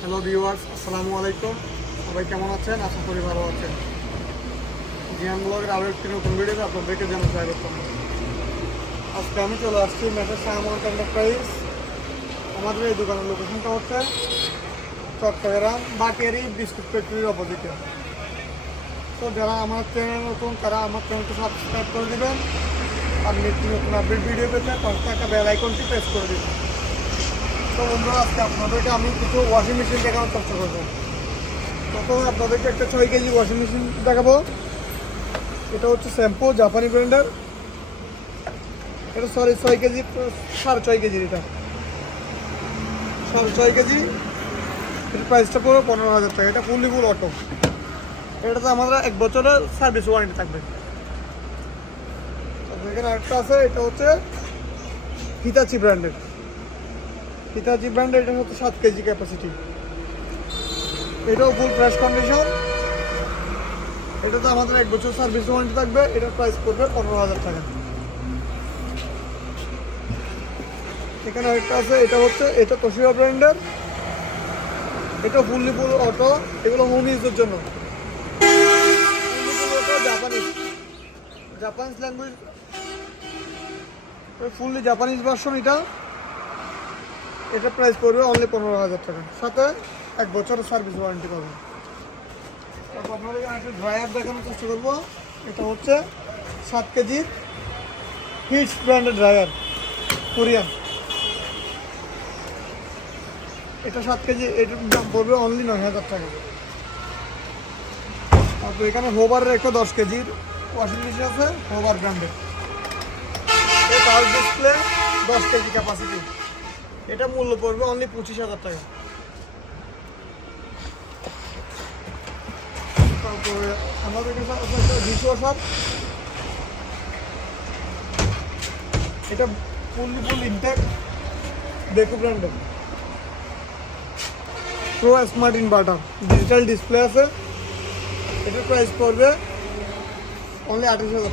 Hello viewers আসসালামু আলাইকুম। সবাই কেমন আছেন? আশা করি ভালো আছেন। জিয়ান ব্লগের আরও একটি নতুন ভিডিওতে আপনাদেরকে জানাতে স্বাগত। আজকে আমি চলে আসছি মেটার সাহামন্ট এন্টারপ্রাইজ। আমাদের এই দোকানের লোকেশনটা হচ্ছে চট্টগ্রাম বাটিয়ারি বিস্কুট ফ্যাক্টরির অপোজিটে। তো যারা আমার চ্যানেল নতুন, তারা আমার চ্যানেলকে সাবস্ক্রাইব করে দেবেন। আর নিত্য নতুন আপডেট ভিডিও পেতে পাঁচটা একটা বেল আইকনটি প্রেস করে দেবেন। তো বন্ধুরা, আজকে আপনাদেরকে আমি কিছু ওয়াশিং মেশিন দেখানোর চেষ্টা করব। প্রথমে আপনাদেরকে একটা ছয় কেজি ওয়াশিং মেশিন দেখাবো। এটা হচ্ছে শ্যাম্পু, জাপানি ব্র্যান্ডের। এটা সরি ছয় কেজি, সাড়ে ছয় কেজি এটা। সাড়ে ছয় কেজি। এর প্রাইসটা পুরো পনেরো হাজার টাকা। এটা ফুললি ফুল অটো এটাতে আমাদের এক বছরের সার্ভিস ওয়ারেন্টি থাকবে। এখানে আরেকটা আছে, এটা হচ্ছে হিতাচি ব্র্যান্ডের হিতাচি ব্র্যান্ডের এটা হচ্ছে সাত কেজি ক্যাপাসিটি এটাও ফুল ফ্রেশ কন্ডিশন এটাতে আমাদের এক বছর সার্ভিস ওয়ারেন্টি থাকবে, এটার প্রাইস পড়বে পনেরো হাজার টাকা। এখানে একটা আছে, এটা হচ্ছে, এটা তোশিবা ব্র্যান্ডের এটা ফুললি ফুল অটো এগুলো হোম ইউজের জন্য। Japanese Japanese language fully Japanese version এটা। এটা প্রাইস পড়বে অনলি পনেরো হাজার টাকা। সাথে এক বছরের সার্ভিস ওয়ারেন্টি পাবেন তারপর আপনাদেরকে একটা ড্রায়ার দেখানোর চেষ্টা করব। এটা হচ্ছে সাত কেজি হিটস ব্র্যান্ডের ড্রায়ার কোরিয়ান এটা সাত কেজি, এটার দাম পড়বে অনলি নয় হাজার টাকা। তারপর এখানে হোবারের একটা দশ কেজির ওয়াশিং মেশিন আছে হোবার ব্র্যান্ডের এটা ডিসপ্লে দশ কেজি ক্যাপাসিটি এটা মূল্য পড়বে অনলি পঁচিশ হাজার টাকা। তারপরে আমাদের এটা ফুল স্মার্ট ডিজিটাল ডিসপ্লে আছে। প্রাইস পড়বে অনলি আঠাশ হাজার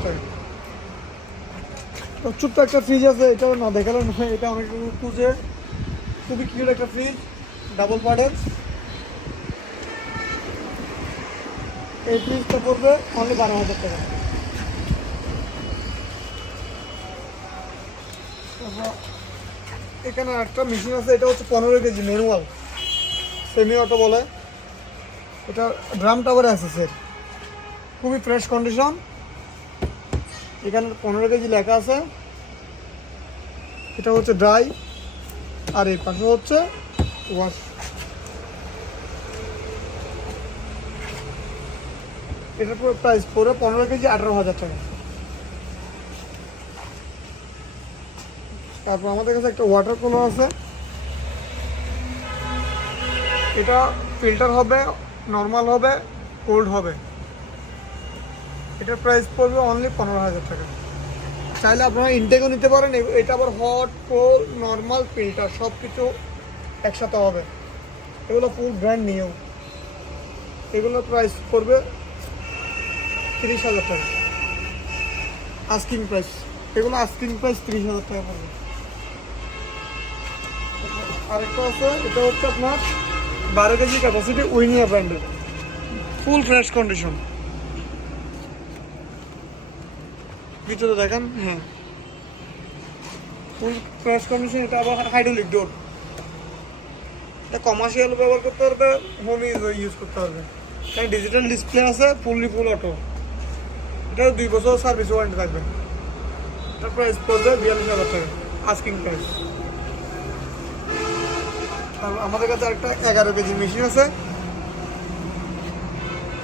ছোট্ট একটা ফ্রিজ আছে, এটাও না দেখালে নয় এটা অনেক খুঁজে। খুবই কিউট একটা ফ্রিজ ডাবল পার্টের এই ফ্রিজটা পড়বে অনলি বারো হাজার টাকা। এখানে একটা মেশিন আছে, এটা হচ্ছে পনেরো কেজি ম্যানুয়াল সেমি অটো বলে। এটা ড্রাম টাওয়ারে আছে স্যার খুবই ফ্রেশ কন্ডিশন এখানে পনেরো কেজি লেখা আছে। এটা হচ্ছে ড্রাই আর এই পাশে হচ্ছে ওয়াশ। এটার পুরো প্রাইস পড়ে পনেরো কেজি আঠারো হাজার টাকা। তারপর আমাদের কাছে একটা ওয়াটার কুলার আছে। এটা ফিল্টার হবে নর্মাল হবে কোল্ড হবে। এটার প্রাইস পড়বে অনলি পনেরো হাজার টাকা। চাইলে আপনারা ইনটেকও নিতে পারেন। এটা আবার হট কোল্ড নর্মাল ফিল্টার সব কিছু একসাথে হবে। এগুলো ফুল ব্র্যান্ড নিয়েও এগুলো প্রাইস পড়বে তিরিশ হাজার টাকা। আস্কিং প্রাইস এগুলো আস্কিং প্রাইস তিরিশ হাজার টাকা পড়বে। আরেকটা আছে, এটা হচ্ছে আপনার বারো কেজি ক্যাপাসিটি উইনিয়া ব্র্যান্ডের ফুল ফ্রেশ কন্ডিশন ভিতরে দেখেন। হ্যাঁ। ফুল ফ্রেশ কন্ডিশন এটা আবার হাইড্রোলিক ডোর এটা কমার্শিয়াল ব্যবহার করতে পারবে হোম ইউজ করতে পারবে। এখানে ডিজিটাল ডিসপ্লে আছে ফুললি ফুল অটো এটা দুই বছর সার্ভিস ওয়ারেন্টি থাকবে। এটা প্রাইস পড়বে বিয়াল্লিশ হাজার টাকা আস্কিং প্রাইস আমাদের কাছে একটা এগারো কেজি মেশিন আছে।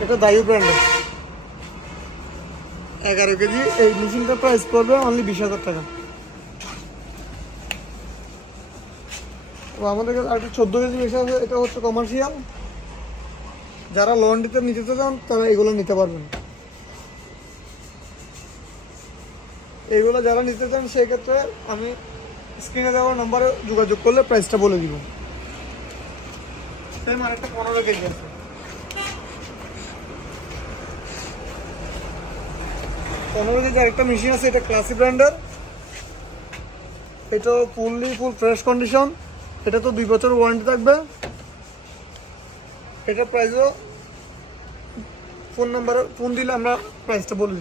এটা দায়ু ব্র্যান্ডের এগারো কেজি, এই মেশিনটার প্রাইস পড়বে অনলি বিশ হাজার টাকা। আমাদের কাছে একটা চোদ্দ কেজি মেশিন আছে, এটা হচ্ছে কমার্শিয়াল যারা লোন নিতে নিতে চান, তারা এগুলো নিতে পারবেন। এইগুলো যারা নিতে চান সেই ক্ষেত্রে আমি স্ক্রিনে দেওয়ার নাম্বারে যোগাযোগ করলে প্রাইসটা বলে দিব। সেম আরেকটা পনেরো কেজি আছে। পনেরো কেজি আরেকটা মেশিন আছে, এটা ক্লাসি ব্র্যান্ডের। এটা ফুললি ফুল ফ্রেশ কন্ডিশন এটা তো দুই বছর ওয়ারেন্টি থাকবে। এটার প্রাইসও ফোন নাম্বারে ফোন দিলে আমরা প্রাইসটা বলে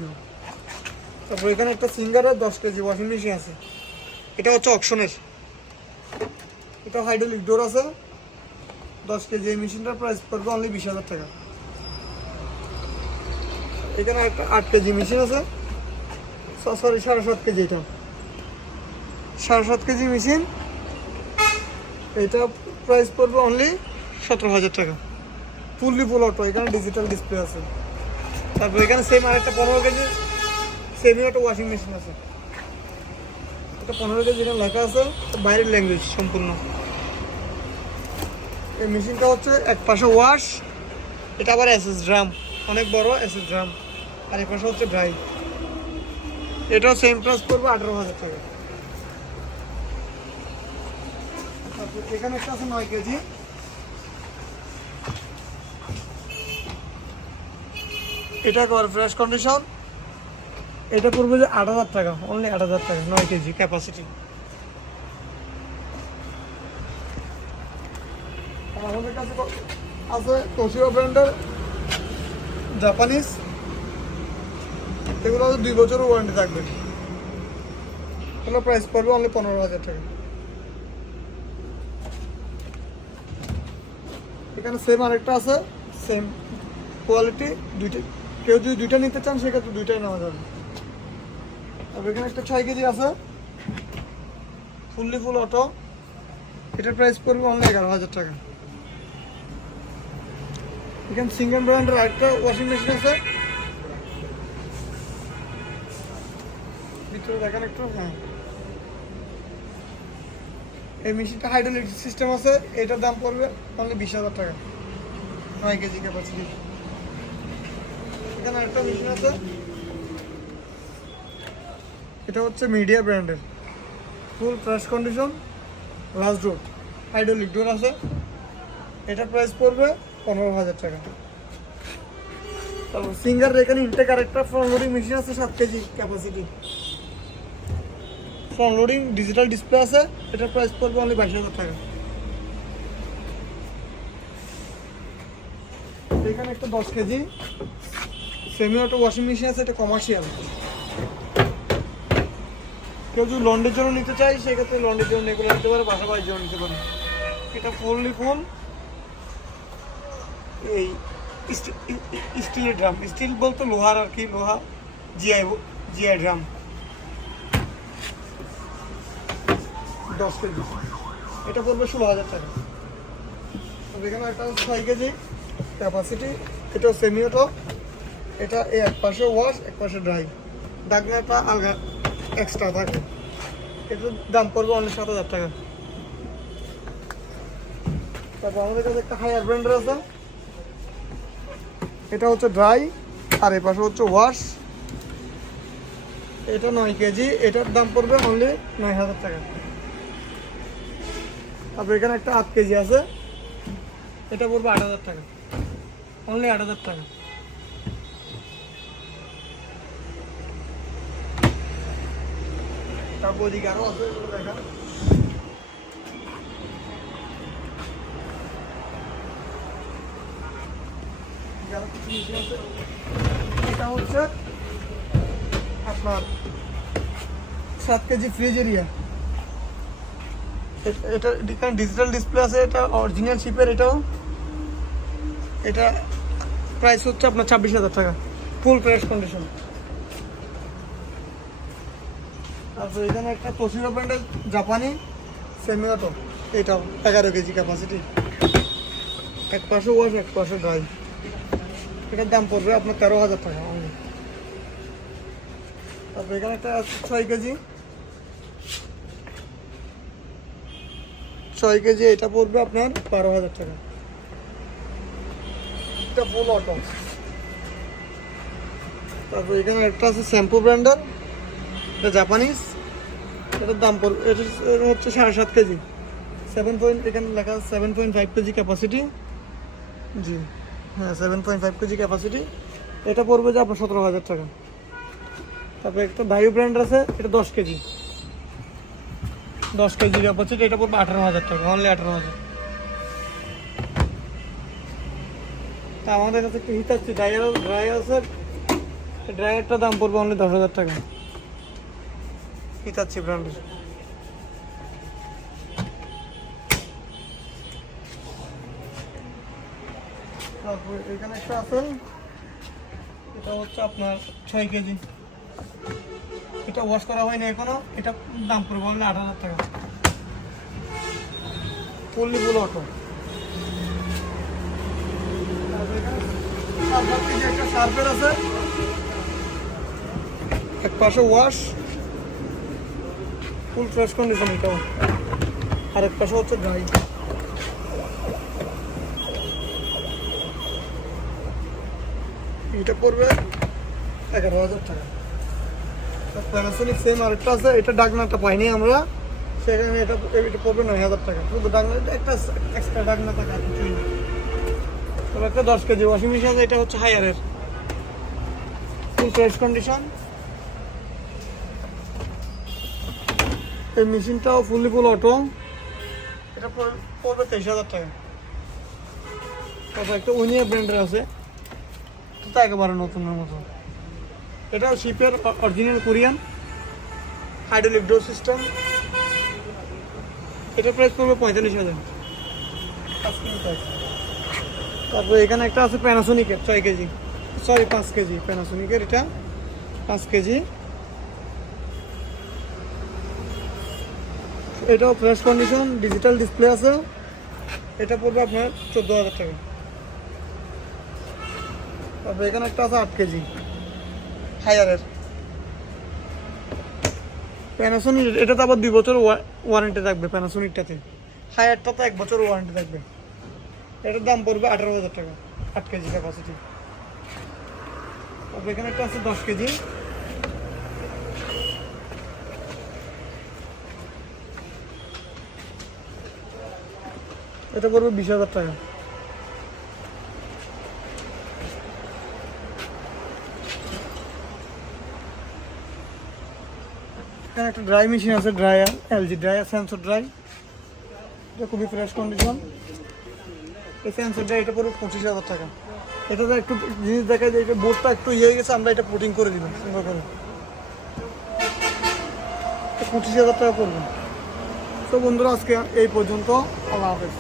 তারপর এখানে একটা সিঙ্গারের দশ কেজি ওয়াশিং মেশিন আছে। এটা হচ্ছে অকশনের এটা হাইড্রোলিক ডোর আছে। দশ কেজি এই মেশিনটার প্রাইস পড়বে অনলি বিশ হাজার টাকা। এখানে একটা আট কেজি মেশিন আছে। সরি সাড়ে সাত কেজি এটা। সাড়ে সাত কেজি মেশিন। এটা প্রাইস পড়বে অনলি সতেরো হাজার টাকা। ফুললি ফুল অটো এখানে ডিজিটাল ডিসপ্লে আছে। তারপর এখানে সেম আরেকটা পনেরো কেজি সেমই একটা ওয়াশিং মেশিন আছে। এটা পনেরো কেজি এখানে লেখা আছে বাইরের ল্যাঙ্গুয়েজ সম্পূর্ণ। এই মেশিনটা হচ্ছে এক পাশে ওয়াশ এটা আবার এসএস ড্রাম অনেক বড় এসএস ড্রাম আর এক পাশে হচ্ছে ড্রাই এটাও সেম প্রাইস পড়বে আঠারো হাজার টাকা। এখানে একটা আছে নয় কেজি। এটা কর ফ্রেশ কন্ডিশন এটা পড়বে যে আট হাজার টাকা অনলি আট হাজার টাকা, নয় কেজি ক্যাপাসিটি আমাদের কাছে আছে তোশিও ব্র্যান্ডের জাপানিজ এগুলো দুই বছরের ওয়ারেন্টি থাকবে। এগুলো প্রাইস পড়বে অনলি পনেরো হাজার টাকা। এখানে সেম আরেকটা আছে সেম কোয়ালিটি দুইটা, কেউ যদি দুইটা নিতে চান, সেক্ষেত্রে দুইটাই নেওয়া যাবে। আর এখানে একটা ছয় কেজি আছে ফুললি ফুল অটো এটার প্রাইস পড়বে অনলি এগারো হাজার টাকা। এখানে সিঙ্গেল ব্র্যান্ডের আরেকটা ওয়াশিং মেশিন আছে দেখেন একটু হ্যাঁ। এই মেশিনটা হাইড্রোলিক সিস্টেম আছে এটার দাম পড়বে অনলি বিশ হাজার টাকা। নয় কেজি ক্যাপাসিটি এখানে একটা মেশিন আছে। এটা হচ্ছে মিডিয়া ব্র্যান্ডের full fresh condition last door hydraulic door আছে। এটার প্রাইস পড়বে পনেরো হাজার টাকা। সিঙ্গার এখানে ইনটেক আরেকটা ফ্রন্ট মেশিন আছে সাত KG capacity front loading digital display আছে, এটার প্রাইস পড়বে অনলি বাইশ হাজার টাকা। এখানে একটা দশ KG semi auto washing machine আছে, এটা কমার্শিয়াল কেউ যদি লন্ডের জন্য নিতে চাই সেক্ষেত্রে লন্ডের জন্য এগুলো নিতে পারে বাসা বাড়ির জন্য নিতে পারে। এটা ফুললি ফুল এই স্টিলের ড্রাম স্টিল বলতে লোহার আর কি, লোহা জিআই জিআই ড্রাম দশ কেজি। এটা পড়বে ষোলো হাজার টাকা। এখানে একটা ছয় কেজি ক্যাপাসিটি এটা সেমি অটো এটা এক পাশে ওয়াশ এক পাশে ড্রাই ডাকনাটা আলগা এক্সট্রা থাকে। এটার দাম পড়বে অনেক সাত হাজার টাকা। তারপর আমাদের কাছে একটা হায়ার ব্র্যান্ডের আছে। এটা হচ্ছে ড্রাই আর এই পাশে হচ্ছে ওয়াশ এটা নয় কেজি। এটার দাম পড়বে অনলি নয় হাজার টাকা। তারপর এখানে একটা আট কেজি আছে। এটা পড়বে আট হাজার টাকা। অনলি আট হাজার টাকা। তারপর ওদিকে আরও আছে, এগুলো দেখা আরও কিছু মেশিন আছে। এটা হচ্ছে আপনার সাত কেজি ফ্রিজ এরিয়া এটা এখানে ডিজিটাল ডিসপ্লে আছে, এটা অরিজিনাল শিপের এটাও। এটা প্রাইস হচ্ছে আপনার ছাব্বিশ হাজার টাকা ফুল ফ্রেশ কন্ডিশন তারপর এখানে একটা তোশিবা ব্র্যান্ডের জাপানি সেমি অটো এটাও, এগারো কেজি ক্যাপাসিটি এক পাশে ওয়াশ এক পাশে ড্রাই এটার দাম পড়বে আপনার তেরো হাজার টাকা। তারপর এখানে একটা ছয় কেজি ছয় কেজি, এটা পড়বে আপনার বারো হাজার টাকা। ফুল অটো তারপর এখানে একটা আছে শ্যাম্পু ব্র্যান্ডের, এটা জাপানিজ। এটার দাম পড়বে, এটা এটা হচ্ছে সাড়ে সাত কেজি। সেভেন পয়েন্ট এখানে লেখা seven point five KG capacity জি হ্যাঁ seven point five KG capacity এটা পড়বে যে আপনার সতেরো হাজার টাকা। তারপরে একটা বায়ু ব্র্যান্ড আছে, এটা দশ কেজি। দশ কেজি ক্যাপাসিটি এটা পড়বে আঠারো হাজার টাকা অনলি আঠারো হাজার। তা আমাদের কাছে একটা হিতাচ্ছি ড্রাইয়ার আছে ড্রাইয়ারটার দাম পড়বে অনলি দশ হাজার টাকা। হিতাচ্ছি ব্র্যান্ডের এখানে একটা আছে, এটা হচ্ছে আপনার ছয় কেজি। এটা ওয়াশ করা হয়নি এখনও, এটা দাম পড়বে অনলি আট হাজার টাকা। অটো। একটা এক পাশে ওয়াশ ফুল আর এক পাশে হচ্ছে ড্রাই এটা পড়বে এগারো হাজার টাকা। প্যানাসোনিক সেম আরেকটা আছে, এটা ডাকনাটা পাইনি আমরা। সেখানে এটা এটা পড়বে নয় হাজার টাকা। শুধু ডাকনা একটা এক্সট্রা ডাকনা টাকা একটা দশ কেজি ওয়াশিং মেশিন আছে, এটা হচ্ছে হায়ারের ফুল ফ্রেশ কন্ডিশন এই মেশিনটাও ফুললি ফুল অটো এটা পড়বে তেইশ হাজার টাকা। তারপর একটা উনিয়া ব্র্যান্ডের আছে। এটা একেবারে নতুনের মতো। এটাও শিপের original Korean hydraulic door system এটা প্রাইস পড়বে পঁয়তাল্লিশ হাজার। তারপরে এখানে একটা আছে প্যানাসোনিকের ছয় কেজি। সরি পাঁচ কেজি। প্যানাসোনিকের এটা পাঁচ কেজি। এটাও ফ্রেশ কন্ডিশন ডিজিটাল ডিসপ্লে আছে। এটা পড়বে আপনার চোদ্দ হাজার টাকা। তারপরে এখানে একটা আছে আট কেজি। হায়ারের প্যানাসোনিক এটা তো আবার দুই বছর ওয়ারেন্টি থাকবে প্যানাসোনিকটাতে হায়ারটা তো এক বছর ওয়ারেন্টি থাকবে। এটার দাম পড়বে আঠারো হাজার টাকা, আট কেজি ক্যাপাসিটি তারপর এখানে একটা আছে দশ কেজি। এটা পড়বে বিশ হাজার টাকা। এখানে একটা ড্রাই মেশিন আছে dryer LG dryer sensor dry এটা খুবই ফ্রেশ কন্ডিশন এই সেন্সরটা এটা পড়বে পঁচিশ হাজার টাকা। এটাতে একটু জিনিস দেখা যায় এটা বোর্ডটা একটু ইয়ে হয়ে গেছে, আমরা এটা পুটিং করে দিলাম সুন্দর করে। পঁচিশ হাজার টাকা পড়বে। তো বন্ধুরা, আজকে এই পর্যন্ত, আল্লাহ হাফেজ।